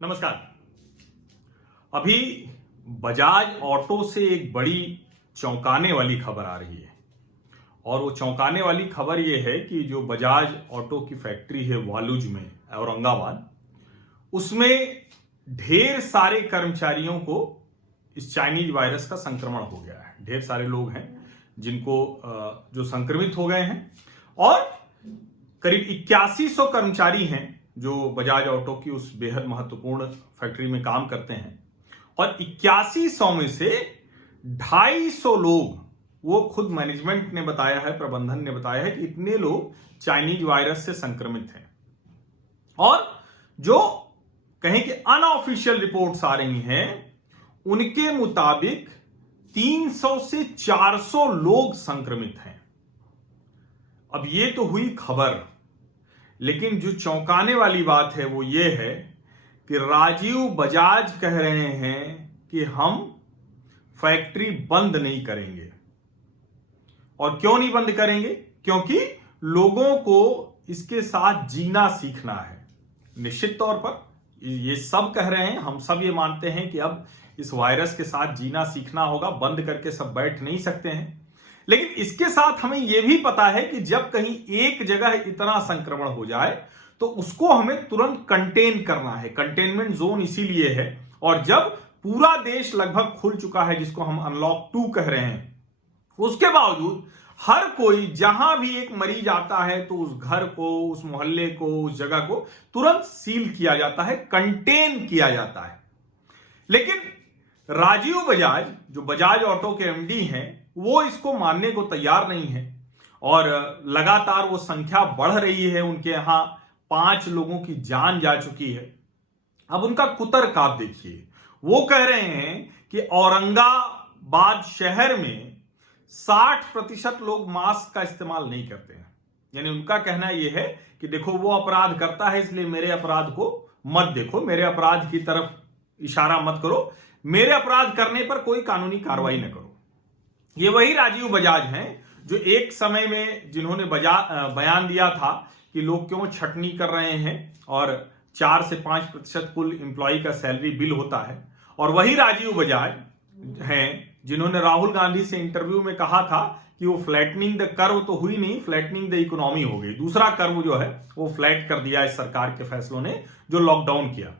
नमस्कार। अभी बजाज ऑटो से एक बड़ी चौंकाने वाली खबर आ रही है और वो चौंकाने वाली खबर ये है कि जो बजाज ऑटो की फैक्ट्री है वालुज में औरंगाबाद, उसमें ढेर सारे कर्मचारियों को इस चाइनीज वायरस का संक्रमण हो गया है। ढेर सारे लोग हैं जिनको जो संक्रमित हो गए हैं और करीब 8100 कर्मचारी हैं जो बजाज ऑटो की उस बेहद महत्वपूर्ण फैक्ट्री में काम करते हैं और 8100 में से 250 लोग, वो खुद मैनेजमेंट ने बताया है, प्रबंधन ने बताया है कि इतने लोग चाइनीज वायरस से संक्रमित हैं। और जो कहें कि अनऑफिशियल रिपोर्ट्स आ रही हैं उनके मुताबिक 300 से 400 लोग संक्रमित हैं। अब ये तो हुई खबर, लेकिन जो चौंकाने वाली बात है वो ये है कि राजीव बजाज कह रहे हैं कि हम फैक्ट्री बंद नहीं करेंगे। और क्यों नहीं बंद करेंगे? क्योंकि लोगों को इसके साथ जीना सीखना है। निश्चित तौर पर ये सब कह रहे हैं, हम सब ये मानते हैं कि अब इस वायरस के साथ जीना सीखना होगा, बंद करके सब बैठ नहीं सकते हैं। लेकिन इसके साथ हमें यह भी पता है कि जब कहीं एक जगह इतना संक्रमण हो जाए तो उसको हमें तुरंत कंटेन करना है। कंटेनमेंट जोन इसीलिए है। और जब पूरा देश लगभग खुल चुका है, जिसको हम अनलॉक 2 कह रहे हैं, उसके बावजूद हर कोई जहां भी एक मरीज आता है तो उस घर को, उस मोहल्ले को, उस जगह को तुरंत सील किया जाता है, कंटेन किया जाता है। लेकिन राजीव बजाज, जो बजाज ऑटो के एमडी हैं, वो इसको मानने को तैयार नहीं है और लगातार वो संख्या बढ़ रही है। उनके यहां 5 लोगों की जान जा चुकी है। अब उनका कुतर्क आप देखिए, वो कह रहे हैं कि औरंगाबाद शहर में 60% लोग मास्क का इस्तेमाल नहीं करते हैं। यानी उनका कहना यह है कि देखो, वो अपराध करता है इसलिए मेरे अपराध को मत देखो, मेरे अपराध की तरफ इशारा मत करो, मेरे अपराध करने पर कोई कानूनी कार्रवाई न करो। ये वही राजीव बजाज हैं जो एक समय में जिन्होंने बयान दिया था कि लोग क्यों छटनी कर रहे हैं और 4 से 5% कुल एम्प्लॉय का सैलरी बिल होता है। और वही राजीव बजाज हैं जिन्होंने राहुल गांधी से इंटरव्यू में कहा था कि वो फ्लैटनिंग द कर्व तो हुई नहीं, फ्लैटनिंग द इकोनॉमी हो गई। दूसरा कर्व जो है वो फ्लैट कर दिया इस सरकार के फैसलों ने, जो लॉकडाउन किया।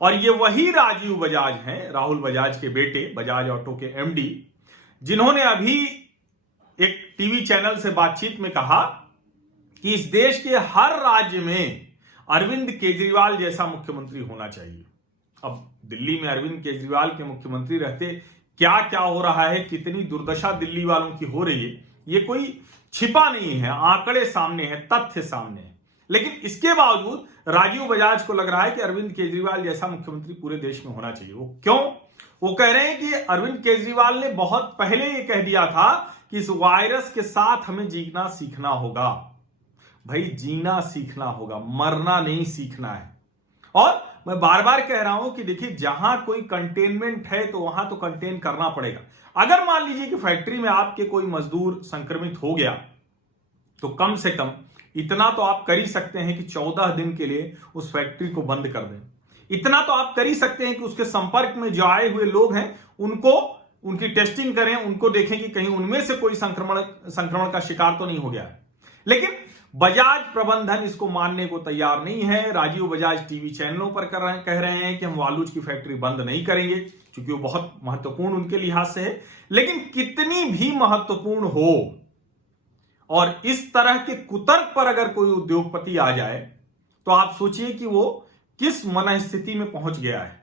और ये वही राजीव बजाज हैं, राहुल बजाज के बेटे, बजाज ऑटो के एमडी, जिन्होंने अभी एक टीवी चैनल से बातचीत में कहा कि इस देश के हर राज्य में अरविंद केजरीवाल जैसा मुख्यमंत्री होना चाहिए। अब दिल्ली में अरविंद केजरीवाल के मुख्यमंत्री रहते क्या क्या हो रहा है, कितनी दुर्दशा दिल्ली वालों की हो रही है, ये कोई छिपा नहीं है, आंकड़े सामने हैं, तथ्य सामने हैं। लेकिन इसके बावजूद राजीव बजाज को लग रहा है कि अरविंद केजरीवाल जैसा मुख्यमंत्री पूरे देश में होना चाहिए। वो क्यों? वो कह रहे हैं कि अरविंद केजरीवाल ने बहुत पहले ये कह दिया था कि इस वायरस के साथ हमें जीना सीखना होगा। भाई, जीना सीखना होगा, मरना नहीं सीखना है। और मैं बार बार कह रहा हूं कि देखिए, जहां कोई कंटेनमेंट है तो वहां तो कंटेन करना पड़ेगा। अगर मान लीजिए कि फैक्ट्री में आपके कोई मजदूर संक्रमित हो गया तो कम से कम इतना तो आप कर ही सकते हैं कि 14 दिन के लिए उस फैक्ट्री को बंद कर दें। इतना तो आप कर ही सकते हैं कि उसके संपर्क में जो आए हुए लोग हैं उनको, उनकी टेस्टिंग करें, उनको देखें कि कहीं उनमें से कोई संक्रमण का शिकार तो नहीं हो गया है। लेकिन बजाज प्रबंधन इसको मानने को तैयार नहीं है। राजीव बजाज टीवी चैनलों पर कह रहे हैं कि हम वालुज की फैक्ट्री बंद नहीं करेंगे, क्योंकि वो बहुत महत्वपूर्ण उनके लिहाज से है। लेकिन कितनी भी महत्वपूर्ण हो और इस तरह के कुतर्क पर अगर कोई उद्योगपति आ जाए तो आप सोचिए कि वो किस मनस्थिति में पहुंच गया है।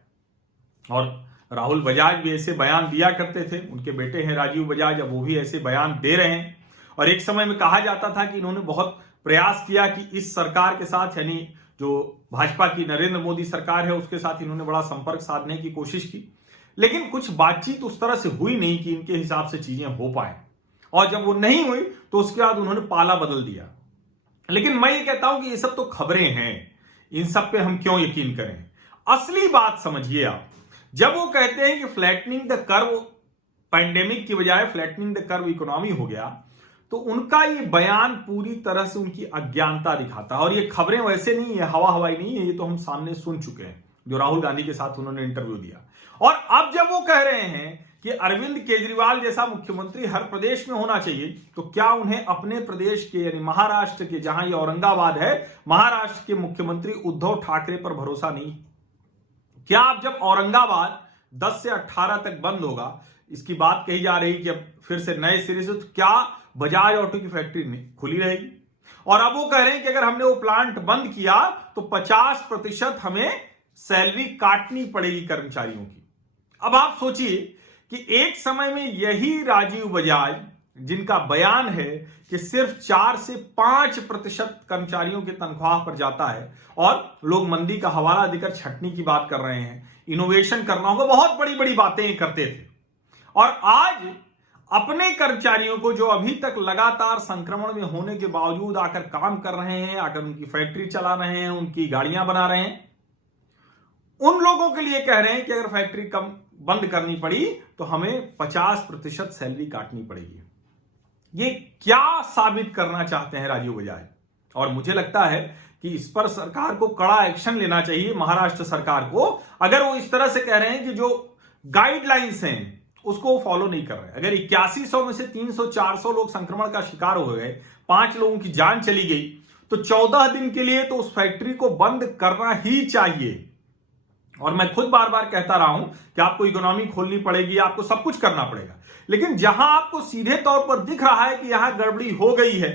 और राहुल बजाज भी ऐसे बयान दिया करते थे, उनके बेटे हैं राजीव बजाज, अब वो भी ऐसे बयान दे रहे हैं। और एक समय में कहा जाता था कि इन्होंने बहुत प्रयास किया कि इस सरकार के साथ, यानी जो भाजपा की नरेंद्र मोदी सरकार है, उसके साथ इन्होंने बड़ा संपर्क साधने की कोशिश की। लेकिन कुछ बातचीत उस तरह से हुई नहीं कि इनके हिसाब से चीजें हो पाए। और जब वो नहीं हुई तो उसके बाद उन्होंने पाला बदल दिया। लेकिन मैं ये कहता हूं कि ये सब तो खबरें हैं, इन सब पे हम क्यों यकीन करें? असली बात समझिए आप। जब वो कहते हैं कि फ्लैटनिंग द कर्व, पैंडेमिक की बजाय फ्लैटनिंग द कर्व इकोनॉमी हो गया, तो उनका ये बयान पूरी तरह से उनकी अज्ञानता दिखाता है। और ये खबरें वैसे नहीं है, हवा हवाई नहीं है, ये तो हम सामने सुन चुके हैं। जो राहुल गांधी के साथ उन्होंने इंटरव्यू दिया। और अब जब वो कह रहे हैं कि अरविंद केजरीवाल जैसा मुख्यमंत्री हर प्रदेश में होना चाहिए, तो क्या उन्हें अपने प्रदेश के यानी महाराष्ट्र के, जहां ये औरंगाबाद है, महाराष्ट्र के मुख्यमंत्री उद्धव ठाकरे पर भरोसा नहीं? क्या अब जब औरंगाबाद 10 से 18 तक बंद होगा, इसकी बात कही जा रही कि अब फिर से नए सिरे से, तो क्या बजाज ऑटो की फैक्ट्री नहीं खुली रहेगी? और अब वो कह रहे हैं कि अगर हमने वो प्लांट बंद किया तो 50% हमें सैलरी काटनी पड़ेगी कर्मचारियों की। अब आप सोचिए कि एक समय में यही राजीव बजाज, जिनका बयान है कि सिर्फ 4 से 5% कर्मचारियों की तनख्वाह पर जाता है, और लोग मंदी का हवाला देकर छटनी की बात कर रहे हैं, इनोवेशन करना होगा, बहुत बड़ी बड़ी बातें करते थे, और आज अपने कर्मचारियों को जो अभी तक लगातार संक्रमण में होने के बावजूद आकर काम कर रहे हैं, आकर उनकी फैक्ट्री चला रहे हैं, उनकी गाड़ियां बना रहे हैं, उन लोगों के लिए कह रहे हैं कि अगर फैक्ट्री कम बंद करनी पड़ी तो हमें 50% सैलरी काटनी पड़ेगी। ये क्या साबित करना चाहते हैं राजीव बजाज? और मुझे लगता है कि इस पर सरकार को कड़ा एक्शन लेना चाहिए, महाराष्ट्र सरकार को। अगर वो इस तरह से कह रहे हैं कि जो गाइडलाइंस हैं उसको फॉलो नहीं कर रहे, अगर 8100 में से 300-400 लोग संक्रमण का शिकार हो गए, 5 लोगों की जान चली गई, तो 14 दिन के लिए तो उस फैक्ट्री को बंद करना ही चाहिए। और मैं खुद बार बार कहता रहा हूं कि आपको इकोनॉमी खोलनी पड़ेगी, आपको सब कुछ करना पड़ेगा, लेकिन जहां आपको सीधे तौर पर दिख रहा है कि यहां गड़बड़ी हो गई है,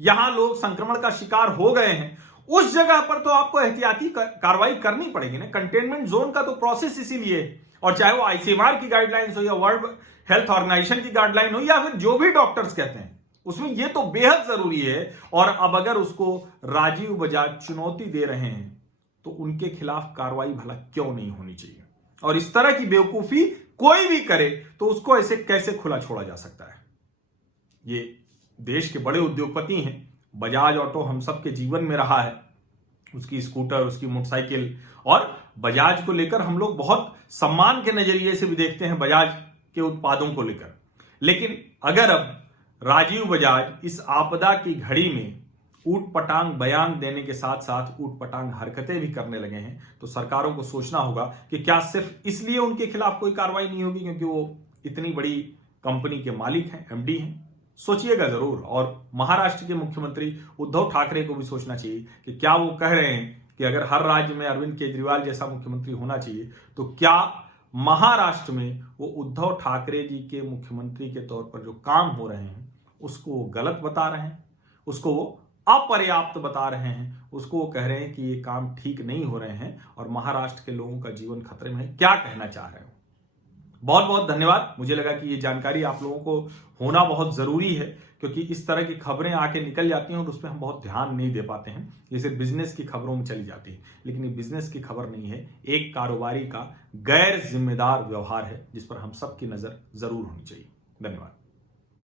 यहां लोग संक्रमण का शिकार हो गए हैं, उस जगह पर तो आपको एहतियाती कार्रवाई करनी पड़ेगी ना। कंटेनमेंट जोन का तो प्रोसेस इसीलिए, और चाहे वो आईसीएमआर की गाइडलाइंस हो या वर्ल्ड हेल्थ ऑर्गेनाइजेशन की गाइडलाइन हो या फिर जो भी डॉक्टर्स कहते हैं, उसमें ये तो बेहद जरूरी है। और अब अगर उसको राजीव बजाज चुनौती दे रहे हैं तो उनके खिलाफ कार्रवाई भला क्यों नहीं होनी चाहिए? और इस तरह की बेवकूफी कोई भी करे तो उसको ऐसे कैसे खुला छोड़ा जा सकता है? ये देश के बड़े उद्योगपति हैं, बजाज ऑटो हम सबके जीवन में रहा है, उसकी स्कूटर, उसकी मोटरसाइकिल, और बजाज को लेकर हम लोग बहुत सम्मान के नजरिए से भी देखते हैं बजाज के उत्पादों को लेकर। लेकिन अगर अब राजीव बजाज इस आपदा की घड़ी में ऊट पटांग बयान देने के साथ साथ ऊट पटांग हरकतें भी करने लगे हैं, तो सरकारों को सोचना होगा कि क्या सिर्फ इसलिए उनके खिलाफ कोई कार्रवाई नहीं होगी क्योंकि वो इतनी बड़ी कंपनी के मालिक हैं, एमडी हैं? सोचिएगा जरूर। और महाराष्ट्र के मुख्यमंत्री उद्धव ठाकरे को भी सोचना चाहिए कि क्या वो कह रहे हैं कि अगर हर राज्य में अरविंद केजरीवाल जैसा मुख्यमंत्री होना चाहिए, तो क्या महाराष्ट्र में वो उद्धव ठाकरे जी के मुख्यमंत्री के तौर पर जो काम हो रहे हैं उसको वो गलत बता रहे हैं, उसको वो अपर्याप्त बता रहे हैं, उसको वो कह रहे हैं कि ये काम ठीक नहीं हो रहे हैं और महाराष्ट्र के लोगों का जीवन खतरे में है? क्या कहना चाह रहे हो? बहुत बहुत धन्यवाद। मुझे लगा कि ये जानकारी आप लोगों को होना बहुत जरूरी है, क्योंकि इस तरह की खबरें आके निकल जाती हैं और उस पर हम बहुत ध्यान नहीं दे पाते हैं। ये सिर्फ बिजनेस की खबरों में चली जाती है, लेकिन ये बिजनेस की खबर नहीं है, एक कारोबारी का गैर जिम्मेदार व्यवहार है जिस पर हम सबकी नजर जरूर होनी चाहिए। धन्यवाद।